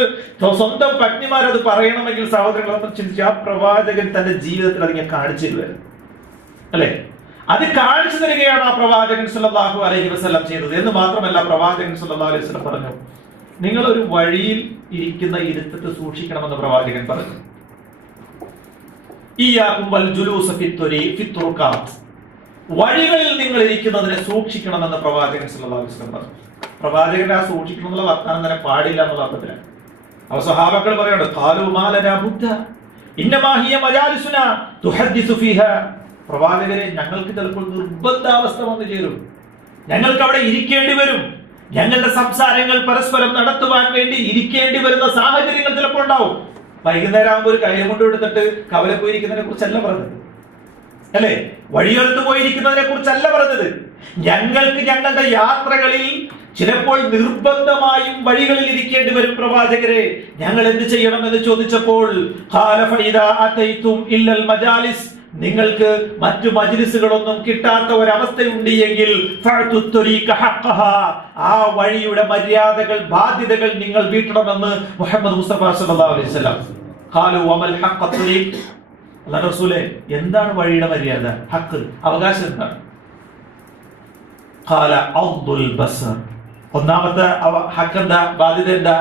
സ്വന്തം പത്നിമാരത് പറയണമെങ്കിൽ സഹോദരങ്ങൾ നമ്മൾ ചിന്തിച്ചു, ആ പ്രവാചകൻ തന്റെ ജീവിതത്തിൽ അതിങ്ങനെ കാണിച്ചു തരുമായിരുന്നു, അല്ലെ? അത് കാണിച്ചു തരികയാണ് ആ പ്രവാചകൻ സല്ലല്ലാഹു അലൈഹി വസല്ലം ചെയ്തത്. എന്ന് മാത്രമല്ല, പ്രവാചകൻ സല്ലല്ലാഹു അലൈഹി വസല്ലം പറഞ്ഞു, നിങ്ങൾ ഒരു വഴിയിൽ ഇരിക്കുന്ന ഇരുത്തത്തെ സൂക്ഷിക്കണമെന്ന് പ്രവാചകൻ പറഞ്ഞു. ഇയ്യാകും വൽ ജുലൂസ ഫി തുറുഖാത്ത്, വഴികളിൽ നിങ്ങൾ ഇരിക്കുന്നതിനെ സൂക്ഷിക്കണമെന്ന് പ്രവാചകൻ സല്ലല്ലാഹു അലൈഹി വസല്ലം പറഞ്ഞു. പ്രവാചകൻ ആ സൂക്ഷിക്കണം എന്നുള്ള വർത്താനം തന്നെ പാടില്ല എന്നുള്ള അർത്ഥത്തിലാണ്. അവ സ്വഹാബാക്കൾ പറയുന്നുണ്ട്, ഖാലൂ മാ ലനാ ബുദ്ദ ഇന്നമാ ഹിയ മജാലിസുനാ തുഹദ്ദിസു ഫീഹാ. പ്രവാചകരെ, ഞങ്ങൾക്ക് ചിലപ്പോൾ നിർബന്ധാവസ്ഥ വന്നു ചേരും, ഞങ്ങൾക്ക് അവിടെ ഇരിക്കേണ്ടി വരും, ഞങ്ങളുടെ സംസാരങ്ങൾ പരസ്പരം നടത്തുവാൻ വേണ്ടി ഇരിക്കേണ്ടി വരുന്ന സാഹചര്യങ്ങൾ ചിലപ്പോൾ ഉണ്ടാവും. വൈകുന്നേരം ആകുമ്പോൾ ഒരു കൈ കൊണ്ട് എടുത്തിട്ട് കവല പോയിരിക്കുന്നതിനെ കുറിച്ചല്ല പറഞ്ഞത്, അല്ലെ? വഴിയോരത്ത് പോയിരിക്കുന്നതിനെ കുറിച്ചല്ല പറഞ്ഞത്. ഞങ്ങൾക്ക് ഞങ്ങളുടെ യാത്രകളിൽ ചിലപ്പോൾ നിർബന്ധമായും വഴികളിൽ ഇരിക്കേണ്ടി വരും. പ്രവാചകരെ, ഞങ്ങൾ എന്ത് ചെയ്യണം എന്ന് ചോദിച്ചപ്പോൾ നിങ്ങൾക്ക് മറ്റു മജ്ലിസുകളൊന്നും കിട്ടാത്ത ഒരവസ്ഥയുണ്ട് എങ്കിൽ ആ വഴിയുടെ മര്യാദകൾ, ബാധ്യതകൾ നിങ്ങൾ വീട്ടണമെന്ന് മുഹമ്മദ് മുസ്തഫ സല്ലല്ലാഹു അലൈഹി വസല്ലം. ഖാലു വമൽ ഹഖ് തുരീഖ്, അല്ലാഹു റസൂലേ, എന്താണ് വഴിയുടെ മര്യാദ, ഹക്ക്, അവകാശം എന്താണ്? ഖാല അദ്ദുൽ ബസർ, ഒന്നാമത്തെ ഹക്ക് എന്താ, ബാധ്യത എന്താ?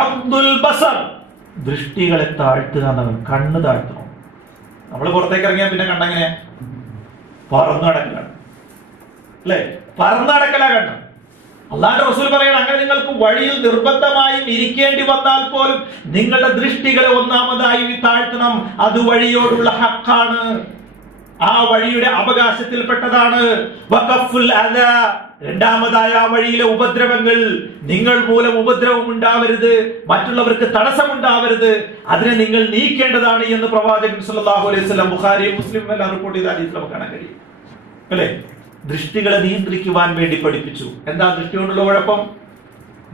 അദ്ദുൽ ബസർ, ദൃഷ്ടികളെ താഴ്ത്തുക എന്നവൻ, കണ്ണ് താഴ്ത്തണം. നമ്മൾ പുറത്തേക്ക് ഇറങ്ങിയാൽ പിന്നെ കണ്ണെങ്ങനെയാ? പറന്നടക്കലാണ്, അല്ലെ? പറന്നടക്കലാ കണ്ണ്. അല്ലാഹുവിന്റെ റസൂൽ പറയണം, അങ്ങനെ നിങ്ങൾക്ക് വഴിയിൽ നിർബന്ധമായും ഇരിക്കേണ്ടി വന്നാൽ പോലും നിങ്ങളുടെ ദൃഷ്ടികളെ ഒന്നാമതായി താഴ്ത്തണം. അത് വഴിയോടുള്ള ഹക്കാണ്, ആ വഴിയുടെ അവകാശത്തിൽപ്പെട്ടതാണ്. വഖഫുൽ അദാ, രണ്ടാമതായ ആ വഴിയിലെ ഉപദ്രവങ്ങൾ, നിങ്ങൾ മൂലം ഉപദ്രവം ഉണ്ടാവരുത്, മറ്റുള്ളവർക്ക് തടസ്സമുണ്ടാവരുത്, അതിനെ നിങ്ങൾ നീക്കേണ്ടതാണ് എന്ന് പ്രവാചകൻ സല്ലല്ലാഹു അലൈഹി വസല്ലം ബുഖാരി മുസ്ലിം എല്ലാം റിപ്പോർട്ട് ചെയ്ത ഹദീസിൽ നമുക്ക് കാണാൻ കഴിയും, അല്ലേ? ദൃഷ്ടികളെ നിയന്ത്രിക്കുവാൻ വേണ്ടി പഠിപ്പിച്ചു. എന്താ ദൃഷ്ടി കൊണ്ടുള്ള കുഴപ്പം?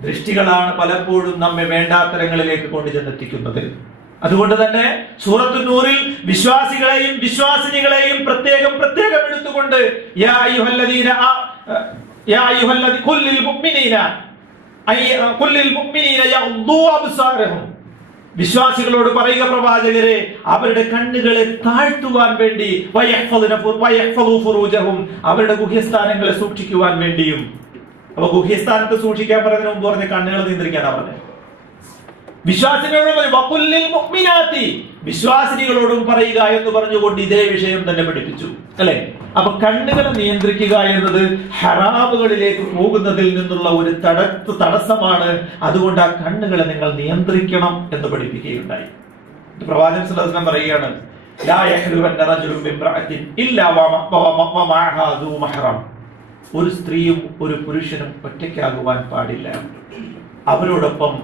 ദൃഷ്ടികളാണ് പലപ്പോഴും നമ്മെ വേണ്ടാത്തരങ്ങളിലേക്ക് കൊണ്ടുചെന്നെത്തിക്കുന്നത്. അതുകൊണ്ട് തന്നെ സൂറത്തു നൂറിൽ വിശ്വാസികളെയും വിശ്വാസിനികളെയും പ്രത്യേകം എടുത്തുകൊണ്ട് വിശ്വാസികളോട് പറയുക പ്രവാചകരെ, അവരുടെ കണ്ണുകളെ താഴ്ത്തുവാൻ വേണ്ടി, അവരുടെ ഗുഹ്യസ്ഥാനങ്ങളെ സൂക്ഷിക്കുവാൻ വേണ്ടിയും. അപ്പൊ ഗുഹ്യസ്ഥാനത്ത് സൂക്ഷിക്കാൻ പറഞ്ഞതിന് മുമ്പ് പറഞ്ഞ കണ്ണുകളെ നിയന്ത്രിക്കാനാ പറഞ്ഞത്. വിശ്വാസിനികളോടും പറയുക എന്ന് പറഞ്ഞുകൊണ്ട് ഇതേ വിഷയം തന്നെ പഠിപ്പിച്ചു അല്ലെ. അപ്പൊ കണ്ണുകളെ നിയന്ത്രിക്കുക എന്നത് ഹറാമുകളിലേക്ക് പോകുന്നതിൽ നിന്നുള്ള ഒരു തടസ്സമാണ്. അതുകൊണ്ട് ആ കണ്ണുകളെ നിങ്ങൾ നിയന്ത്രിക്കണം എന്ന് പഠിപ്പിക്കുകയുണ്ടായി. പ്രവാചകൻ സല്ലല്ലാഹു അലൈഹി വസല്ലം പറയുകയാണ്, ലാ യഹ്ലുവന്ന റജുലുൻ ബിംറഅത്തിൻ ഇല്ലാ വമഅഹാ ദൂ മഹ്റം. ഒരു സ്ത്രീയും ഒരു പുരുഷനും ഒറ്റയ്ക്കാകുവാൻ പാടില്ല, അവരോടൊപ്പം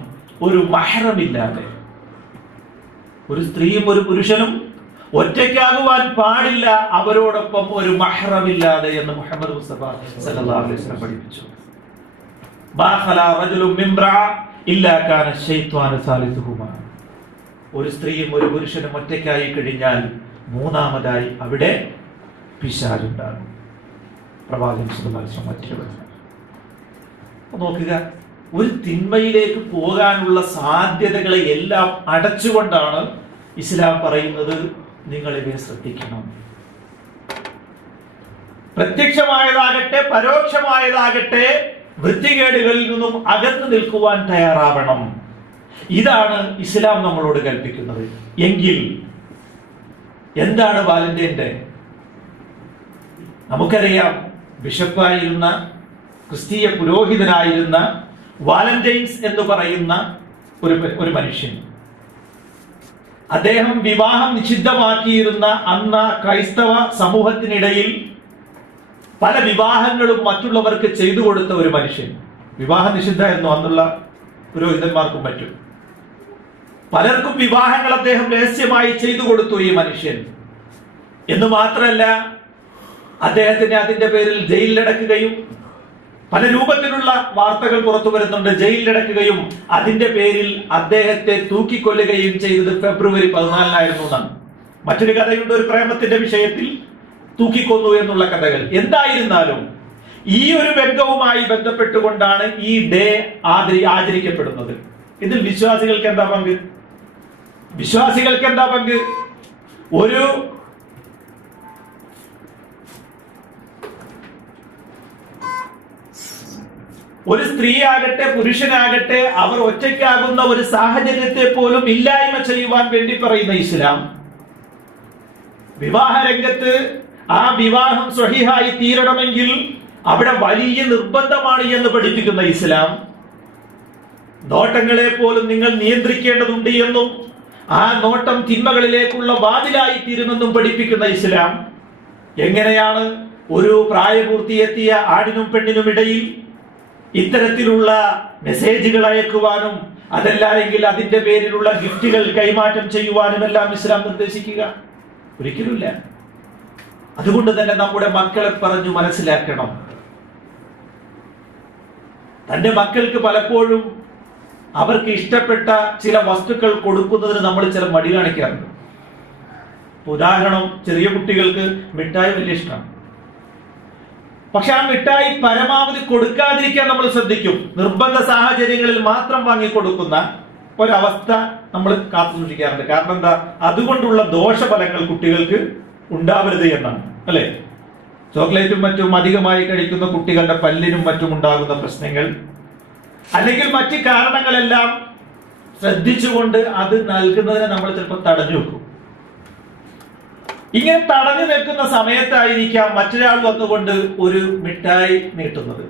ഒരു മഹ്റമില്ലാതെ. ഒരു സ്ത്രീയും ഒരു പുരുഷനും ഒറ്റയ്ക്കാകുവാൻ പാടില്ല, അവരോടൊപ്പം ഒരു മഹ്റമില്ലാതെ എന്ന് മുഹമ്മദ് മുസ്തഫ സല്ലല്ലാഹു അലൈഹി വസല്ലം പഠിപ്പിച്ചു. മാ ഖലാ റജുലുൻ മിംറഅ ഇല്ലാ കാന ശൈത്വാനു സാലിസുഹുമാ. ഒരു സ്ത്രീയും ഒരു പുരുഷനും ഒറ്റയ്ക്കായി കഴിഞ്ഞാൽ മൂന്നാമതായി അവിടെ പിശാചുണ്ടാകും. പ്രവാചകൻ സല്ലല്ലാഹു അലൈഹി വസല്ലം മറ്റൊരു നോക്കുക, ഒരു തിന്മയിലേക്ക് പോകാനുള്ള സാധ്യതകളെ എല്ലാം അടച്ചുകൊണ്ടാണ് ഇസ്ലാം പറയുന്നത്, നിങ്ങളിവയെ ശ്രദ്ധിക്കണം. പ്രത്യക്ഷമായതാകട്ടെ പരോക്ഷമായതാകട്ടെ വൃത്തികേടുകളിൽ നിന്നും അകന്നു നിൽക്കുവാൻ തയ്യാറാവണം. ഇതാണ് ഇസ്ലാം നമ്മളോട് കൽപ്പിക്കുന്നത്. എങ്കിൽ എന്താണ് വാലന്റൈൻ ഡേ? നമുക്കറിയാം, ബിഷപ്പായിരുന്ന ക്രിസ്തീയ പുരോഹിതനായിരുന്ന വാലന്റൈൻസ് എന്ന് പറയുന്ന ഒരു മനുഷ്യൻ, അദ്ദേഹം വിവാഹം നിഷിദ്ധമാക്കിയിരുന്ന അന്ന് ക്രൈസ്തവ സമൂഹത്തിനിടയിൽ പല വിവാഹങ്ങളും മറ്റുള്ളവർക്ക് ചെയ്തു കൊടുത്ത ഒരു മനുഷ്യൻ. വിവാഹ നിഷിദ്ധ എന്നു അന്നുള്ള പുരോഹിതന്മാർക്കും പറ്റും. പലർക്കും വിവാഹങ്ങൾ അദ്ദേഹം രഹസ്യമായി ചെയ്തു കൊടുത്തു ഈ മനുഷ്യൻ. എന്ന് മാത്രമല്ല, അദ്ദേഹത്തിന് അതിന്റെ പേരിൽ ജയിലിലടക്കുകയും, പല രൂപത്തിലുള്ള വാർത്തകൾ പുറത്തു വരുന്നുണ്ട്, ജയിലിലടക്കുകയും അതിന്റെ പേരിൽ അദ്ദേഹത്തെ തൂക്കിക്കൊല്ലുകയും ചെയ്തത് ഫെബ്രുവരി 14 എന്നാണ്. മറ്റൊരു കഥയുണ്ട്, ഒരു പ്രേമത്തിന്റെ വിഷയത്തിൽ തൂക്കിക്കൊന്നു എന്നുള്ള കഥകൾ. എന്തായിരുന്നാലും ഈ ഒരു രംഗവുമായി ബന്ധപ്പെട്ടുകൊണ്ടാണ് ഈ ഡേ ആചരിക്കപ്പെടുന്നത്. ഇതിൽ വിശ്വാസികൾക്ക് എന്താ പങ്ക്? വിശ്വാസികൾക്ക് എന്താ പങ്ക്? ഒരു സ്ത്രീ ആകട്ടെ പുരുഷനാകട്ടെ അവർ ഒറ്റയ്ക്കാകുന്ന ഒരു സാഹചര്യത്തെ പോലും ഇല്ലായ്മ ചെയ്യുവാൻ വേണ്ടി പറയുന്ന ഇസ്ലാം, വിവാഹ രംഗത്ത് ആ വിവാഹം സ്വഹീഹായി തീരണമെങ്കിൽ അവിടെ വലിയ നിർബന്ധമാണ് എന്ന് പഠിപ്പിക്കുന്ന ഇസ്ലാം, നോട്ടങ്ങളെ പോലും നിങ്ങൾ നിയന്ത്രിക്കേണ്ടതുണ്ട് എന്നും ആ നോട്ടം തിന്മകളിലേക്കുള്ള വാതിലായി തീരുമെന്നും പഠിപ്പിക്കുന്ന ഇസ്ലാം, എങ്ങനെയാണ് ഒരു പ്രായപൂർത്തിയെത്തിയ ആണിനും പെണ്ണിനും ഇടയിൽ ഇത്തരത്തിലുള്ള മെസ്സേജുകൾ അയക്കുവാനും അതല്ല എങ്കിൽ അതിന്റെ പേരിലുള്ള ഗിഫ്റ്റുകൾ കൈമാറ്റം ചെയ്യുവാനും എല്ലാം ഇസ്ലാം നിർദ്ദേശിക്കുക? ഒരിക്കലുമില്ല. അതുകൊണ്ട് തന്നെ നമ്മുടെ മക്കളെ പറഞ്ഞു മനസ്സിലാക്കണം. തന്റെ മക്കൾക്ക് പലപ്പോഴും അവർക്ക് ഇഷ്ടപ്പെട്ട ചില വസ്തുക്കൾ കൊടുക്കുന്നതിന് നമ്മൾ ചില മടി കാണിക്കാറുണ്ട്. ഉദാഹരണം, ചെറിയ കുട്ടികൾക്ക് മിഠായി വലിയ ഇഷ്ടമാണ്. പക്ഷെ ആ മിഠായി പരമാവധി കൊടുക്കാതിരിക്കാൻ നമ്മൾ ശ്രദ്ധിക്കും. നിർബന്ധ സാഹചര്യങ്ങളിൽ മാത്രം വാങ്ങിക്കൊടുക്കുന്ന ഒരവസ്ഥ നമ്മൾ കാത്തു സൂക്ഷിക്കാറുണ്ട്. കാരണം എന്താ? അതുകൊണ്ടുള്ള ദോഷഫലങ്ങൾ കുട്ടികൾക്ക് ഉണ്ടാവരുത് എന്നാണ്, അല്ലെ? ചോക്ലേറ്റും മറ്റും അധികമായി കഴിക്കുന്ന കുട്ടികളുടെ പല്ലിനും മറ്റും ഉണ്ടാകുന്ന പ്രശ്നങ്ങൾ, അല്ലെങ്കിൽ മറ്റ് കാരണങ്ങളെല്ലാം ശ്രദ്ധിച്ചുകൊണ്ട് അത് നൽകുന്നതിനെ നമ്മൾ ചിലപ്പോൾ തടഞ്ഞു വെക്കും. ഇങ്ങനെ തടഞ്ഞു നിൽക്കുന്ന സമയത്തായിരിക്കാം മറ്റൊരാൾ വന്നുകൊണ്ട് ഒരു മിഠായി നീട്ടുന്നത്.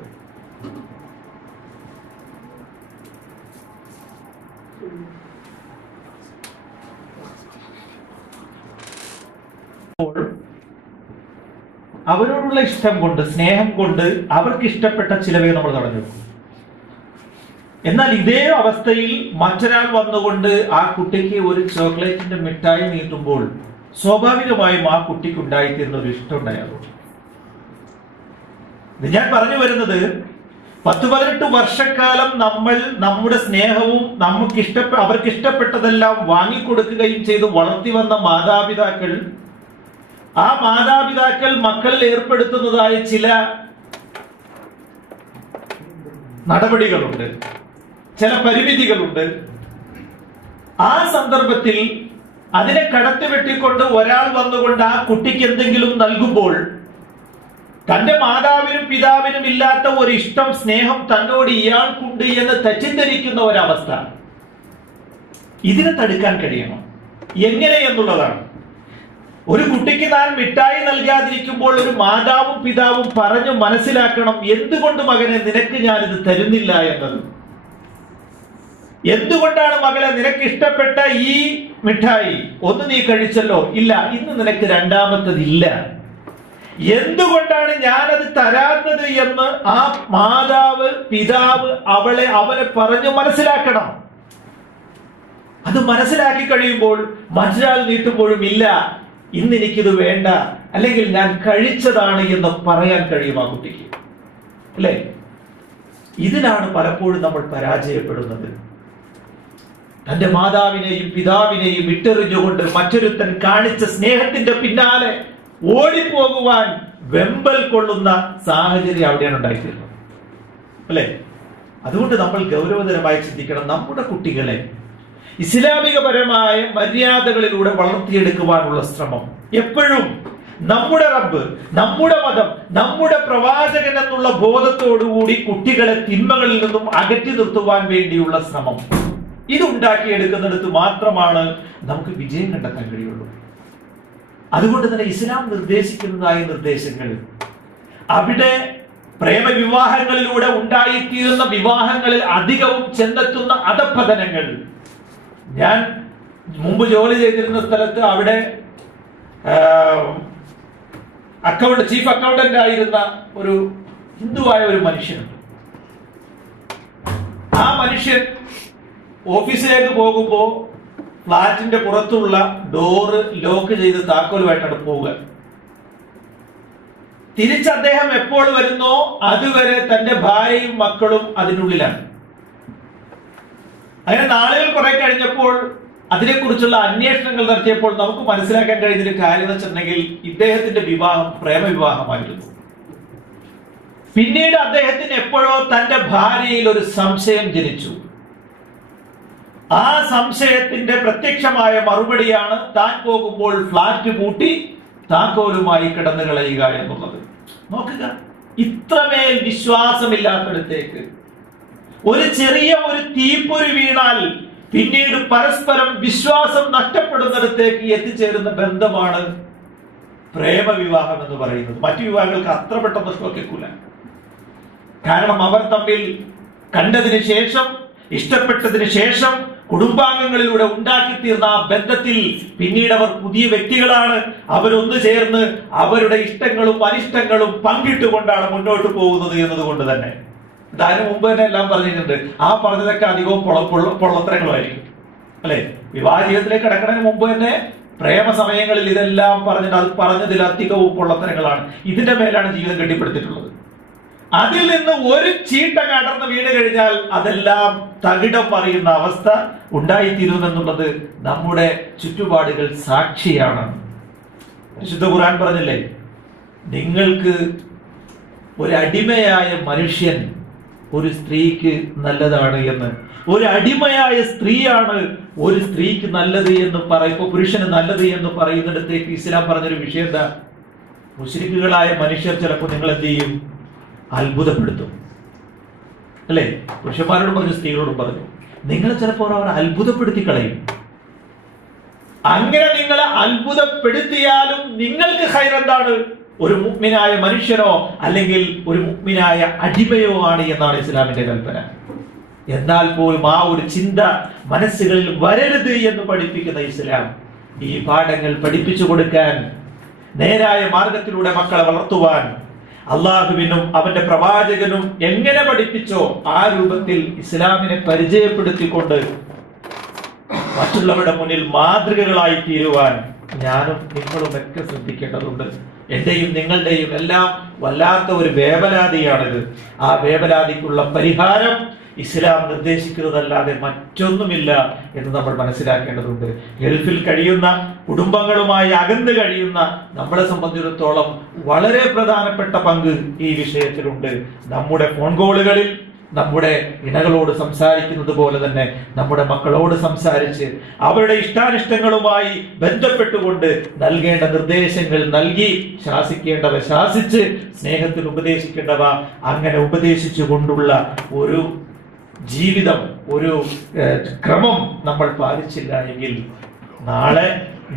അവരോടുള്ള ഇഷ്ടം കൊണ്ട്, സ്നേഹം കൊണ്ട് അവർക്ക് ഇഷ്ടപ്പെട്ട ചിലവേ നമ്മൾ തടഞ്ഞു വെക്കും. എന്നാൽ ഇതേ അവസ്ഥയിൽ മറ്റൊരാൾ വന്നുകൊണ്ട് ആ കുട്ടിക്ക് ഒരു ചോക്ലേറ്റിന്റെ മിഠായി നീട്ടുമ്പോൾ സ്വാഭാവികമായും ആ കുട്ടിക്ക് ഉണ്ടായിത്തീരുന്ന ഒരു ഇഷ്ടം ഉണ്ടായിരുന്നു. ഞാൻ പറഞ്ഞു വരുന്നത് 10-18 വർഷക്കാലം നമ്മൾ നമ്മുടെ സ്നേഹവും അവർക്ക് ഇഷ്ടപ്പെട്ടതെല്ലാം വാങ്ങിക്കൊടുക്കുകയും ചെയ്ത് വളർത്തി വന്ന മാതാപിതാക്കൾ, ആ മാതാപിതാക്കൾ മക്കളിൽ ഏർപ്പെടുത്തുന്നതായ ചില നടപടികളുണ്ട്, ചില പരിമിതികളുണ്ട്. ആ സന്ദർഭത്തിൽ അതിനെ കടത്തിവെട്ടിക്കൊണ്ട് ഒരാൾ വന്നുകൊണ്ട് ആ കുട്ടിക്ക് എന്തെങ്കിലും നൽകുമ്പോൾ തന്റെ മാതാവിനും പിതാവിനും ഇല്ലാത്ത ഒരു ഇഷ്ടം, സ്നേഹം തന്നോട് ഇയാൾക്കുണ്ട് എന്ന് തെറ്റിദ്ധരിക്കുന്ന ഒരവസ്ഥ, ഇതിനെ തടുക്കാൻ കഴിയണം. എങ്ങനെ എന്നുള്ളതാണ്. ഒരു കുട്ടിക്ക് താൻ മിഠായി നൽകാതിരിക്കുമ്പോൾ ഒരു മാതാവും പിതാവും പറഞ്ഞു മനസ്സിലാക്കണം, എന്തുകൊണ്ട് മകനെ നിനക്ക് ഞാനിത് തരുന്നില്ല എന്നത്. എന്തുകൊണ്ടാണ് മകളെ നിനക്ക് ഇഷ്ടപ്പെട്ട ഈ മിഠായി ഒന്ന് നീ കഴിച്ചല്ലോ, ഇല്ല ഇന്ന് നിനക്ക് രണ്ടാമത്തതില്ല, എന്തുകൊണ്ടാണ് ഞാനത് തരാത്തത് എന്ന് ആ മാതാവ് പിതാവ് അവനെ പറഞ്ഞു മനസ്സിലാക്കണം. അത് മനസ്സിലാക്കി കഴിയുമ്പോൾ മറ്റൊരാൾ നീട്ടുമ്പോഴും ഇല്ല ഇന്ന് എനിക്കിത് വേണ്ട, അല്ലെങ്കിൽ ഞാൻ കഴിച്ചതാണ് എന്ന് പറയാൻ കഴിയും ആ കുട്ടിക്ക്, അല്ലേ? ഇതിലാണ് പലപ്പോഴും നമ്മൾ പരാജയപ്പെടുന്നത്. തന്റെ മാതാവിനെയും പിതാവിനെയും വിട്ടെറിഞ്ഞുകൊണ്ട് മറ്റൊരുത്തൻ കാണിച്ച സ്നേഹത്തിന്റെ പിന്നാലെ ഓടിപ്പോകുവാൻ വെമ്പൽ കൊള്ളുന്ന സാഹചര്യം അവിടെയാണ് ഉണ്ടായിത്തീരുന്നത്, അല്ലെ? അതുകൊണ്ട് നമ്മൾ ഗൗരവതരമായി ചിന്തിക്കണം. നമ്മുടെ കുട്ടികളെ ഇസ്ലാമികപരമായ മര്യാദകളിലൂടെ വളർത്തിയെടുക്കുവാനുള്ള ശ്രമം എപ്പോഴും നമ്മുടെ റബ്ബ്, നമ്മുടെ മതം, നമ്മുടെ പ്രവാചകൻ എന്നുള്ള ബോധത്തോടുകൂടി കുട്ടികളെ തിന്മകളിൽ നിന്നും അകറ്റി നിർത്തുവാൻ വേണ്ടിയുള്ള ശ്രമം, ഇത് ഉണ്ടാക്കിയെടുക്കുന്നിടത്ത് മാത്രമാണ് നമുക്ക് വിജയം കണ്ടെത്താൻ കഴിയുള്ളൂ. അതുകൊണ്ട് തന്നെ ഇസ്ലാം നിർദ്ദേശിക്കുന്നതായ നിർദ്ദേശങ്ങൾ, അവിടെ പ്രേമവിവാഹങ്ങളിലൂടെ ഉണ്ടായിത്തീരുന്ന വിവാഹങ്ങളിൽ അധികവും ചെന്നെത്തുന്ന അധപ്പതനങ്ങൾ. ഞാൻ മുമ്പ് ജോലി ചെയ്തിരുന്ന സ്ഥലത്ത് അവിടെ ചീഫ് അക്കൗണ്ടന്റ് ആയിരുന്ന ഒരു ഹിന്ദുവായ ഒരു മനുഷ്യനുണ്ട്. ആ മനുഷ്യൻ ഓഫീസിലേക്ക് പോകുമ്പോ ഫ്ലാറ്റിന്റെ പുറത്തുള്ള ഡോറ് ലോക്ക് ചെയ്ത് താക്കോലുമായിട്ടാണ് പോവുക. തിരിച്ച് അദ്ദേഹം എപ്പോൾ വരുന്നോ അതുവരെ തന്റെ ഭാര്യയും മക്കളും അതിനുള്ളിലാണ്. അങ്ങനെ നാളുകൾ കുറെ കഴിഞ്ഞപ്പോൾ അതിനെക്കുറിച്ചുള്ള അന്വേഷണങ്ങൾ നടത്തിയപ്പോൾ നമുക്ക് മനസ്സിലാക്കാൻ കഴിയുന്ന കാര്യം എന്ന് വെച്ചിട്ടുണ്ടെങ്കിൽ ഇദ്ദേഹത്തിന്റെ വിവാഹം പ്രേമവിവാഹമായിരുന്നു. പിന്നീട് അദ്ദേഹത്തിന് എപ്പോഴോ തന്റെ ഭാര്യയിൽ ഒരു സംശയം ജനിച്ചു. ആ സംശയത്തിന്റെ പ്രത്യക്ഷമായ മറുപടിയാണ് താൻ പോകുമ്പോൾ ഫ്ലാറ്റ് പൂട്ടി താക്കോലുമായി കിടന്നു കളയുക എന്നുള്ളത്. നോക്കുക, ഇത്രമേൽ വിശ്വാസമില്ലാത്തടത്തേക്ക് ഒരു ചെറിയ ഒരു തീപ്പൊരി വീണാൽ പിന്നീട് പരസ്പരം വിശ്വാസം നഷ്ടപ്പെടുന്നിടത്തേക്ക് എത്തിച്ചേരുന്ന ബന്ധമാണ് പ്രേമവിവാഹം എന്ന് പറയുന്നത്. മറ്റു വിവാഹങ്ങൾക്ക് അത്ര പെട്ടെന്ന് ഷോക്കേക്കൂല. കാരണം അവർ തമ്മിൽ കണ്ടതിന് ശേഷം, ഇഷ്ടപ്പെട്ടതിന് ശേഷം, കുടുംബാംഗങ്ങളിലൂടെ ഉണ്ടാക്കിത്തീർന്ന ആ ബന്ധത്തിൽ പിന്നീട് അവർ പുതിയ വ്യക്തികളാണ്. അവരൊന്നു ചേർന്ന് അവരുടെ ഇഷ്ടങ്ങളും അനിഷ്ടങ്ങളും പങ്കിട്ടുകൊണ്ടാണ് മുന്നോട്ട് പോകുന്നത് എന്നതുകൊണ്ട് തന്നെ അതിന് മുമ്പ് തന്നെ എല്ലാം പറഞ്ഞിട്ടുണ്ട്. ആ പറഞ്ഞതൊക്കെ അധികവും പൊള്ളത്തരങ്ങളായിരിക്കും, അല്ലെ? വിവാഹ ജീവിതത്തിലേക്ക് കടക്കുന്നതിന് മുമ്പ് തന്നെ പ്രേമ സമയങ്ങളിൽ ഇതെല്ലാം പറഞ്ഞിട്ട് അത് പറഞ്ഞതിൽ അധികവും പൊള്ളത്തരങ്ങളാണ്. ഇതിന്റെ മേലാണ് ജീവിതം കെട്ടിപ്പടുത്തിട്ടുള്ളത്. അതിൽ നിന്ന് ഒരു ചീട്ട കടർന്ന് വീണ് കഴിഞ്ഞാൽ അതെല്ലാം തകിടം മറിയുന്ന അവസ്ഥ ഉണ്ടായിത്തീരുമെന്നുള്ളത് നമ്മുടെ ചുറ്റുപാടുകൾ സാക്ഷിയാണ്. വിശുദ്ധ ഖുർആൻ പറഞ്ഞില്ലേ, നിങ്ങൾക്ക് ഒരു അടിമയായ മനുഷ്യൻ ഒരു സ്ത്രീക്ക് നല്ലതാണ് എന്ന്. ഒരു അടിമയായ സ്ത്രീയാണ് ഒരു സ്ത്രീക്ക് നല്ലത് എന്ന് പറയുമ്പോൾ, പുരുഷന് നല്ലത് എന്ന് പറയുന്നിടത്തേക്ക് ഇസ്ലാം പറഞ്ഞൊരു വിഷയം എന്താ? മുശ്രിക്കുകളായ മനുഷ്യർ ചിലപ്പോൾ നിങ്ങൾ എന്ത് ചെയ്യും? അത്ഭുതപ്പെടുത്തും, അല്ലെ? പുരുഷന്മാരോടും പറഞ്ഞു, സ്ത്രീകളോടും പറഞ്ഞു, നിങ്ങളെ ചിലപ്പോൾ അവർ അത്ഭുതപ്പെടുത്തി കളയും. അങ്ങനെ നിങ്ങളെ അത്ഭുതപ്പെടുത്തിയാലും നിങ്ങൾക്ക് ഖൈർ എന്താണ്? ഒരു മുഅ്മിനായ മനുഷ്യനോ അല്ലെങ്കിൽ ഒരു മുഅ്മിനായ അടിമയോ ആണ് എന്നാണ് ഇസ്ലാമിന്റെ കൽപ്പന. എന്നാൽ പോലും ആ ഒരു ചിന്ത മനസ്സുകളിൽ വരരുത് എന്ന് പഠിപ്പിക്കുന്ന ഇസ്ലാം ഈ പാഠങ്ങൾ പഠിപ്പിച്ചു കൊടുക്കാൻ, നേരായ മാർഗത്തിലൂടെ മക്കളെ വളർത്തുവാൻ അള്ളാഹുവിനും അവന്റെ പ്രവാചകനും എങ്ങനെ പഠിപ്പിച്ചോ ആ രൂപത്തിൽ ഇസ്ലാമിനെ പരിചയപ്പെടുത്തിക്കൊണ്ട് മറ്റുള്ളവരുടെ മുന്നിൽ മാതൃകകളായി തീരുവാൻ ഞാനും നിങ്ങളും ഒക്കെ ശ്രദ്ധിക്കേണ്ടതുണ്ട്. എന്റെയും നിങ്ങളുടെയും എല്ലാം വല്ലാത്ത ഒരു വേവലാതിയാണിത്. ആ വേവലാതിക്കുള്ള പരിഹാരം ഇസ്ലാം നിർദ്ദേശിക്കുന്നതല്ലാതെ മറ്റൊന്നുമില്ല എന്ന് നമ്മൾ മനസ്സിലാക്കേണ്ടതുണ്ട്. ഗൾഫിൽ കഴിയുന്ന കുടുംബങ്ങളുമായി അകന്ന് കഴിയുന്ന നമ്മളെ സംബന്ധിച്ചിടത്തോളം വളരെ പ്രധാനപ്പെട്ട പങ്ക് ഈ വിഷയത്തിലുണ്ട്. നമ്മുടെ ഫോൺ കോളുകളിൽ നമ്മുടെ ഇണകളോട് സംസാരിക്കുന്നത് പോലെ തന്നെ നമ്മുടെ മക്കളോട് സംസാരിച്ച് അവരുടെ ഇഷ്ടാനിഷ്ടങ്ങളുമായി ബന്ധപ്പെട്ടുകൊണ്ട് നൽകേണ്ട നിർദ്ദേശങ്ങൾ നൽകി, ശാസിക്കേണ്ടവ ശാസിച്ച്, സ്നേഹത്തിൽ ഉപദേശിക്കേണ്ടവ അങ്ങനെ ഉപദേശിച്ചു കൊണ്ടുള്ള ഒരു ജീവിതം, ഒരു ക്രമം നമ്മൾ പാലിച്ചില്ല എങ്കിൽ നാളെ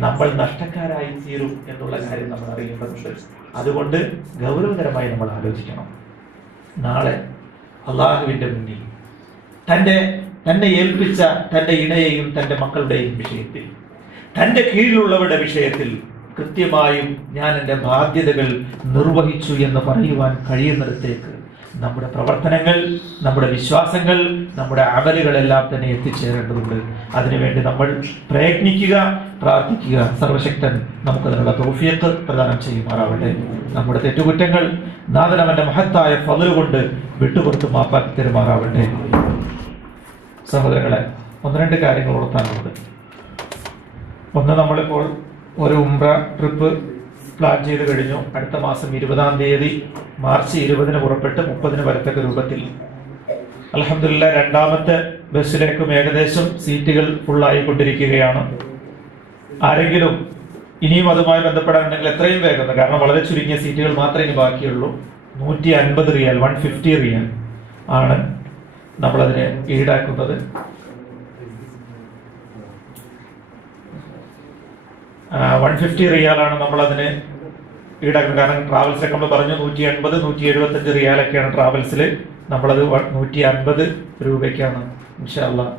നമ്മൾ നഷ്ടക്കാരായി തീരും എന്നുള്ള കാര്യം നമ്മൾ അറിയേണ്ടതുണ്ട്. അതുകൊണ്ട് ഗൗരവകരമായി നമ്മൾ ആലോചിക്കണം. നാളെ അള്ളാഹുവിന്റെ മുന്നിൽ തന്നെ ഏൽപ്പിച്ച തന്റെ ഇണയെയും തന്റെ മക്കളുടെയും വിഷയത്തിൽ, തന്റെ കീഴിലുള്ളവരുടെ വിഷയത്തിൽ കൃത്യമായും ഞാൻ എൻ്റെ ബാധ്യതകൾ നിർവഹിച്ചു എന്ന് പറയുവാൻ കഴിയുന്നിടത്തേക്ക് നമ്മുടെ പ്രവർത്തനങ്ങൾ, നമ്മുടെ വിശ്വാസങ്ങൾ, നമ്മുടെ അമലുകളെല്ലാം തന്നെ എത്തിച്ചേരേണ്ടതുണ്ട്. അതിനുവേണ്ടി നമ്മൾ പ്രയത്നിക്കുക, പ്രാർത്ഥിക്കുക. സർവശക്തൻ നമുക്കതിനുള്ള തൗഫീഖ് പ്രദാനം ചെയ്യുമാറാവട്ടെ. നമ്മുടെ തെറ്റുകുറ്റങ്ങൾ നാഥൻ അവന്റെ മഹത്തായ ഫള് കൊണ്ട് വിട്ടുപുറത്ത് മാപ്പാക്കി തരുമാറാവട്ടെ. സഹോദരങ്ങളെ, ഒന്ന് രണ്ട് കാര്യങ്ങൾ ഓർത്താനുണ്ട്. ഒന്ന്, നമ്മളിപ്പോൾ ഒരു ഉംറ ട്രിപ്പ് പ്ലാൻ ചെയ്ത് കഴിഞ്ഞു. അടുത്ത മാസം 20-ാം തീയതി മാർച്ച് 20-ന് പുറപ്പെട്ട് 30-ന് വരത്തക്ക രൂപത്തിൽ അൽഹംദുലില്ലാഹ് രണ്ടാമത്തെ ബസ്സിലേക്കും ഏകദേശം സീറ്റുകൾ ഫുള്ളായിക്കൊണ്ടിരിക്കുകയാണ്. ആരെങ്കിലും ഇനിയും അതുമായി ബന്ധപ്പെടാനുണ്ടെങ്കിൽ എത്രയും വേഗം, കാരണം വളരെ ചുരുങ്ങിയ സീറ്റുകൾ മാത്രമേ ഇനി ബാക്കിയുള്ളൂ. 150 റിയാൽ, 150 റിയാൽ ആണ് നമ്മളതിന് ഈടാക്കുന്നത്. 150 റിയാലാണ് നമ്മളതിന് ഈടാക്കുന്നത്. കാരണം ട്രാവൽസിലൊക്കെ നമ്മൾ പറഞ്ഞു 180, 175 റിയാലൊക്കെയാണ് ട്രാവൽസിൽ. നമ്മളത് 150 രൂപയ്ക്കാണ് ഇൻഷാ അല്ലാഹ്